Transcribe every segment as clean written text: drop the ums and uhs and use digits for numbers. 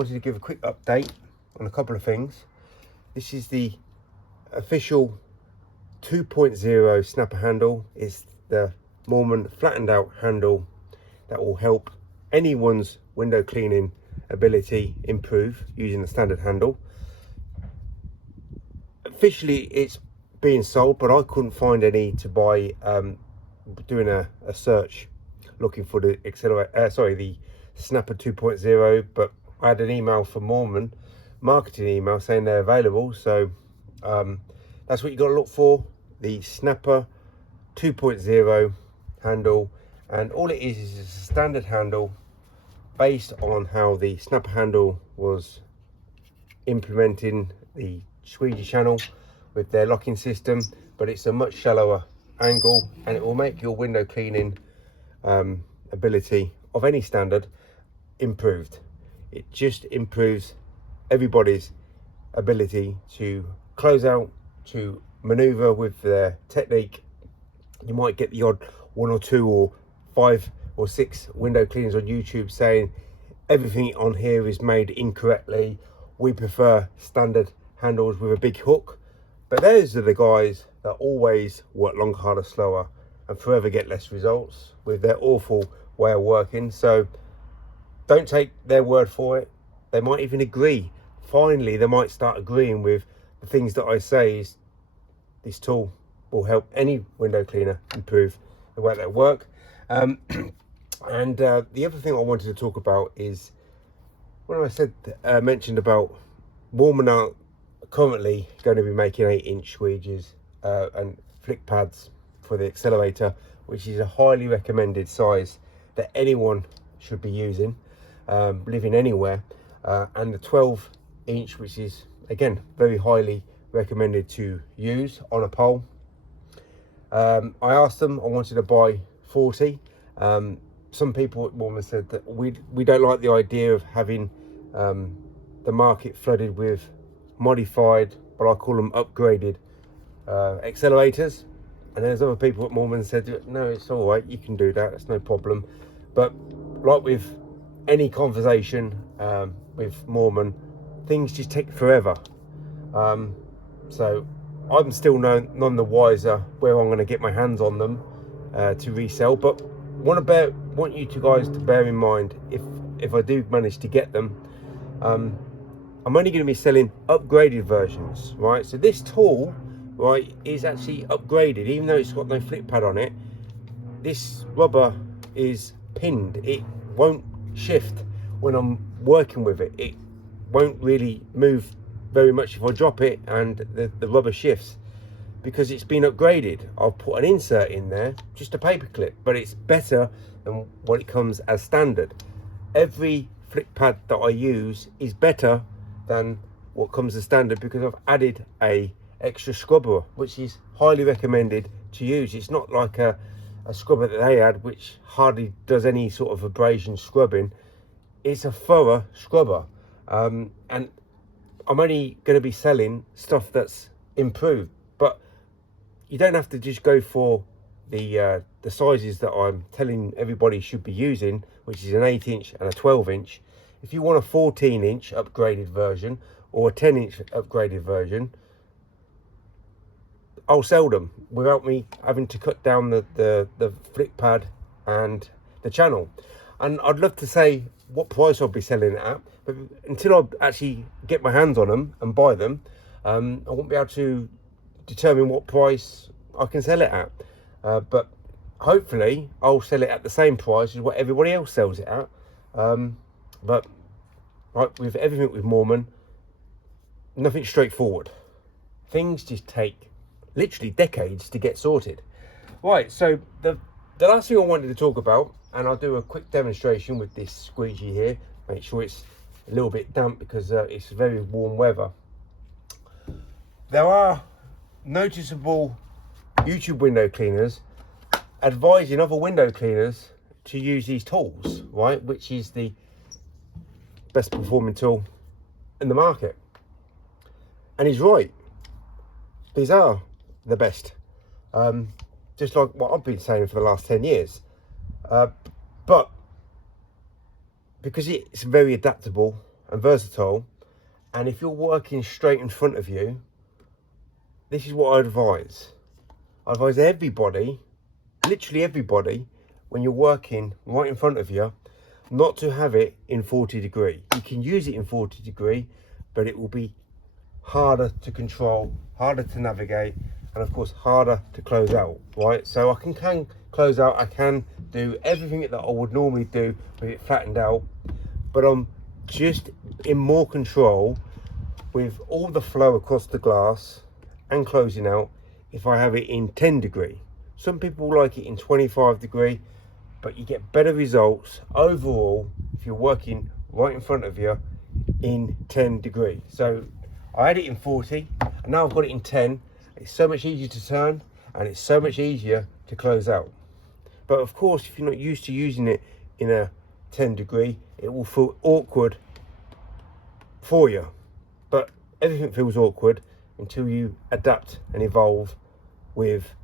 Wanted to give a quick update on a couple of things. This is the official 2.0 snapper handle. It's the Mormon flattened out handle that will help anyone's window cleaning ability improve using the standard handle. Officially it's being sold, but I couldn't find any to buy. Doing a search looking for the the snapper 2.0, but I had an email from Mormon, marketing email, saying they're available. So that's what you got to look for, the snapper 2.0 handle. And all it is a standard handle based on how the snapper handle was implementing the squeegee channel with their locking system, but it's a much shallower angle, and it will make your window cleaning ability of any standard improved. It just improves everybody's ability to close out, to maneuver with their technique. You might get the odd 1 or 2 or 5 or 6 window cleaners on YouTube saying everything on here is made incorrectly. We prefer standard handles with a big hook. But those are the guys that always work longer, harder, slower, and forever get less results with their awful way of working. So don't take their word for it. They might even agree. Finally, they might start agreeing with the things that I say. Is this tool will help any window cleaner improve the way they work. And the other thing I wanted to talk about is when I mentioned about Mormon are currently going to be making 8-inch squeegees and flick pads for the accelerator, which is a highly recommended size that anyone should be using, living anywhere, and the 12-inch, which is again very highly recommended to use on a pole. I asked them, I wanted to buy 40. Some people at Mormon said that we don't like the idea of having the market flooded with modified, but I call them upgraded accelerators. And there's other people at Mormon said, no, it's all right, you can do that, it's no problem. But like with any conversation with Mormon, things just take forever. So I'm still none the wiser where I'm going to get my hands on them to resell. But want you guys to bear in mind, if I do manage to get them, I'm only going to be selling upgraded versions, right? So this tool, right, is actually upgraded. Even though it's got no flip pad on it, this rubber is pinned. It won't shift when I'm working with it. It won't really move very much if I drop it and the rubber shifts, because it's been upgraded. I've put an insert in there, just a paper clip, but it's better than what it comes as standard. Every flip pad that I use is better than what comes as standard, because I've added a extra scrubber, which is highly recommended to use. It's not like a scrubber that they had, which hardly does any sort of abrasion scrubbing. It's a thorough scrubber, and I'm only going to be selling stuff that's improved. But you don't have to just go for the sizes that I'm telling everybody should be using, which is an 8-inch and a 12-inch. If you want a 14-inch upgraded version or a 10-inch upgraded version, I'll sell them without me having to cut down the flick pad and the channel. And I'd love to say what price I'll be selling it at, but until I actually get my hands on them and buy them, I won't be able to determine what price I can sell it at. But hopefully I'll sell it at the same price as what everybody else sells it at. But right, with everything with Mormon, nothing straightforward. Things just take literally decades to get sorted. Right, so the last thing I wanted to talk about, and I'll do a quick demonstration with this squeegee here, make sure it's a little bit damp because it's very warm weather. There are noticeable YouTube window cleaners advising other window cleaners to use these tools, right, which is the best performing tool in the market. And he's right, these are the best, just like what I've been saying for the last 10 years. But because it's very adaptable and versatile. And if you're working straight in front of you, this is what I advise. I advise everybody, literally everybody, when you're working right in front of you, not to have it in 40 degree. You can use it in 40 degree, but it will be harder to control, harder to navigate, and of course harder to close out, right? So I can close out, I can do everything that I would normally do with it flattened out, but I'm just in more control with all the flow across the glass and closing out if I have it in 10 degree. Some people like it in 25 degree, but you get better results overall if you're working right in front of you in 10 degree. So I had it in 40 and now I've got it in 10. It's so much easier to turn and it's so much easier to close out. But of course, if you're not used to using it in a 10 degree, it will feel awkward for you. But everything feels awkward until you adapt and evolve with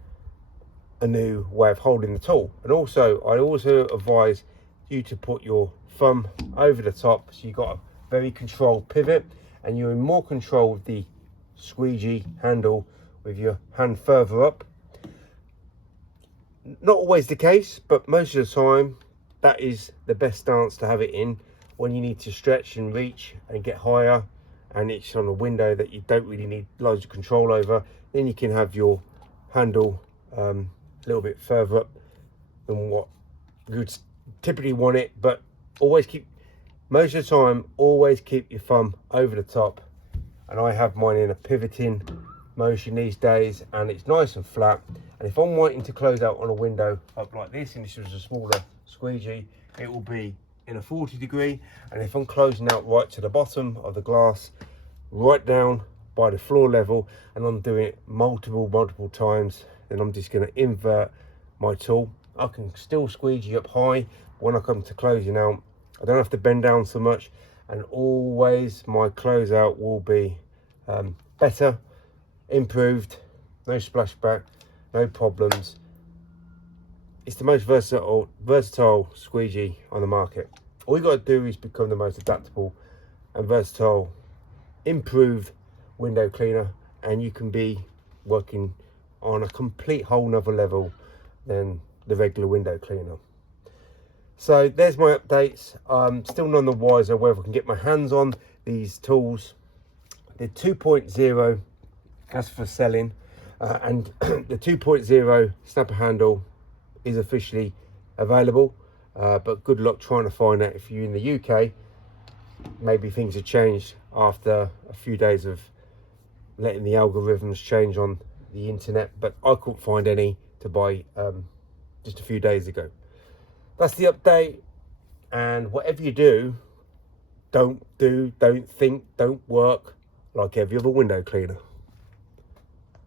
a new way of holding the tool. And also, I also advise you to put your thumb over the top, so you've got a very controlled pivot and you're in more control of the squeegee handle with your hand further up. Not always the case, but most of the time that is the best stance to have it in when you need to stretch and reach and get higher, and it's on a window that you don't really need loads of control over. Then you can have your handle a little bit further up than what you would typically want it, but always keep, most of the time, always keep your thumb over the top. And I have mine in a pivoting motion these days, and it's nice and flat. And if I'm wanting to close out on a window up like this, and this was a smaller squeegee, it will be in a 40 degree. And if I'm closing out right to the bottom of the glass, right down by the floor level, and I'm doing it multiple times, then I'm just going to invert my tool. I can still squeegee up high. When I come to closing out, I don't have to bend down so much, and always my closeout will be better, improved, no splashback, no problems. It's the most versatile squeegee on the market. All you got to do is become the most adaptable and versatile, improved window cleaner, and you can be working on a complete whole nother level than the regular window cleaner. So there's my updates. I'm still none the wiser whether I can get my hands on these tools. The 2.0, as for selling, and the 2.0 snapper handle is officially available, but good luck trying to find that if you're in the UK. Maybe things have changed after a few days of letting the algorithms change on the internet, but I couldn't find any to buy just a few days ago. That's the update. And whatever you do, don't think, don't work like every other window cleaner.